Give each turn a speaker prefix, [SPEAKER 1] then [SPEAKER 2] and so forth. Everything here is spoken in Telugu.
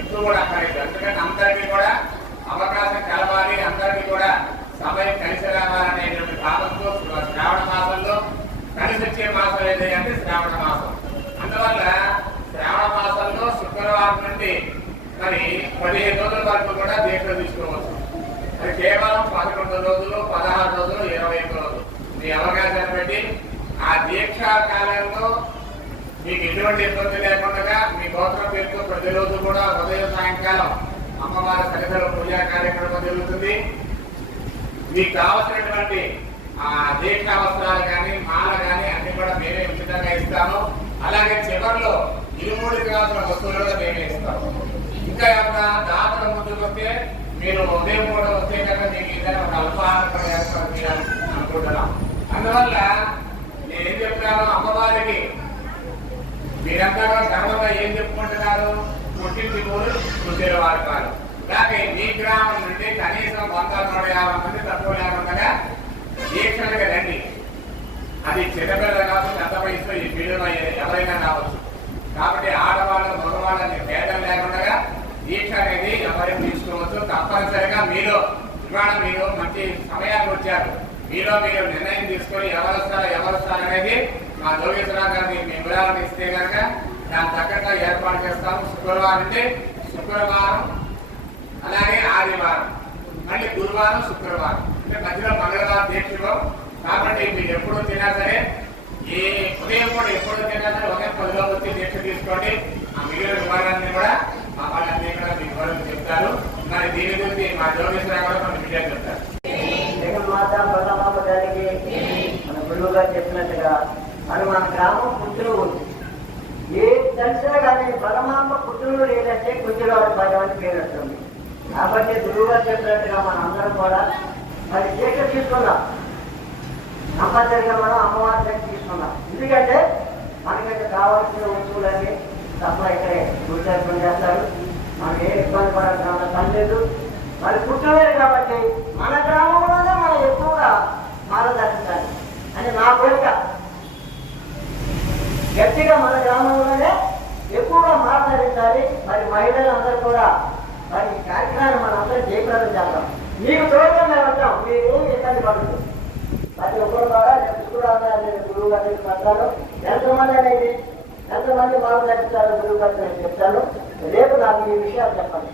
[SPEAKER 1] ఇప్పుడు కూడా అక్కర్లేదు ఎందుకంటే అందరికీ కూడా అవకాశం కలవాలి అందరికీ కూడా సమయం కలిసి రావాలనేటువంటి భావంతో శ్రావణ మాసంలో కలిసి వచ్చే మాసం ఏది అంటే శ్రావణ మాసం. అందువల్ల శ్రావణ మాసంలో శుక్రవారం నుండి మరి పదిహేను రోజుల వరకు కూడా దీక్ష తీసుకోవచ్చు. అది కేవలం పదకొండు రోజులు పదహారు రోజులు ఇరవై ఐదు రోజులు. మీ అవకాశాన్ని బట్టి ఆ దీక్షా కాలంలో మీకు ఎటువంటి ఇబ్బంది లేకుండా మీ గోత్రం పేరుతో ప్రతిరోజు కూడా ఉదయం సాయంకాలం అమ్మవారి సన్నిధిలో పూజా కార్యక్రమం జరుగుతుంది. మీకు కావలసినటువంటి ఆ దీక్షా వస్త్రాలు కానీ మాల కానీ అన్ని కూడా మేమే ఉచితంగా ఇస్తాము. అలాగే చివరిలో ఇరుముడికి కావాల్సిన వస్తువులు కూడా మేమే ఇస్తాము. ఇంకా ఏమన్నా దాతల ముందుకు వస్తే మీరు ఉదయం కూడా వస్తే కనుక మీకు ఏదైనా ఒక అల్పాహారం ఏర్పాటు చేయాలని అనుకుంటున్నాం. అందువల్ల నేనేం ఏం చెప్తాను అమ్మవారికి మీరంతా కూడా గర్వంగా ఏం చెప్పుకుంటున్నారు? పుట్టింటి ఊరు పుట్టిన వారు కాదు అలాగే నూట యాభై మంది తక్కువ లేకుండా దీక్షలుగా రండి. అది చిన్నపిల్లలు కాదు పెద్ద వయసులో ఈ పిల్లలు ఎవరైనా కావచ్చు కాబట్టి ఆడవాళ్ళు మగవాళ్ళని భేదం లేకుండా దీక్ష అనేది ఎవరైనా తీసుకోవచ్చు. తప్పనిసరిగా మీరు ఇవాళ మీరు మంచి సమయానికి వచ్చారు. మీలో మీరు నిర్ణయం తీసుకొని ఎవరు వస్తారో ఎవరు వస్తారు అనేది మా జోగేశ్వరరావు గారిని మీ వివరాలను ఇస్తే కనుక దాని తగ్గట్టుగా ఏర్పాటు చేస్తాము. శుక్రవారం అంటే శుక్రవారం అలాగే ఆదివారం. అంటే గురువారం శుక్రవారం. అంటే మధ్యలో మంగళవారం దీక్షలో కాబట్టి మీరు ఎప్పుడు తినా సరే ఏ ఉదయం కూడా ఎప్పుడు తినా సరే ఉదయం పదిలో వచ్చి దీక్ష తీసుకోండి. ఆ మిగిలిన వివరాలన్నీ కూడా మా వాళ్ళందరినీ కూడా మీకు వివరాలు చెప్తారు. మరి దీని గురించి మా జోగేశ్వర కూడా కొన్ని విషయాలు చెప్తారు.
[SPEAKER 2] జగన్మాత బలమాత మన గురువు చెప్పినట్టుగా మరి మన గ్రామం పుత్రుడు ఉంది. ఏ తెలిసినా కానీ పరమాత్మ పుత్రుడు లేదంటే కుజులవాడి భయం అని పేరు వస్తుంది. కాబట్టి గురువు చెప్పినట్టుగా మన అందరం కూడా మరి దీక్ష తీసుకుందాం. కంపల్సరిగా మనం అమ్మవారి దగ్గర తీసుకుందాం. ఎందుకంటే మనకైతే కావాల్సిన వస్తువులన్నీ సప్లై ఇక్కడే గురుదర్శనం చేస్తారు. మనకి ఏ ఇబ్బంది పడాల్సిన పని లేదు. మరి పుట్టలేదు కాబట్టి మన గ్రామంలోనే మనం ఎక్కువగా మార్గదర్శించాలి అని నా కోరిక. గట్టిగా మన గ్రామంలోనే ఎక్కువగా మాట్లాడించాలి మరి మహిళలందరూ కూడా మరి మీకు చూడటం మేము ఉంటాం మీరు ఏమి ఇబ్బంది పడుతుంది ప్రతి ఒక్కరు ద్వారా నేను చూడాలని గురువు గారు చెప్తాను ఎంతమంది అనేది ఎంతమంది మార్గదర్శించాలో గురువు గారు నేను చెప్తాను రేపు నాకు ఈ విషయాలు చెప్పండి.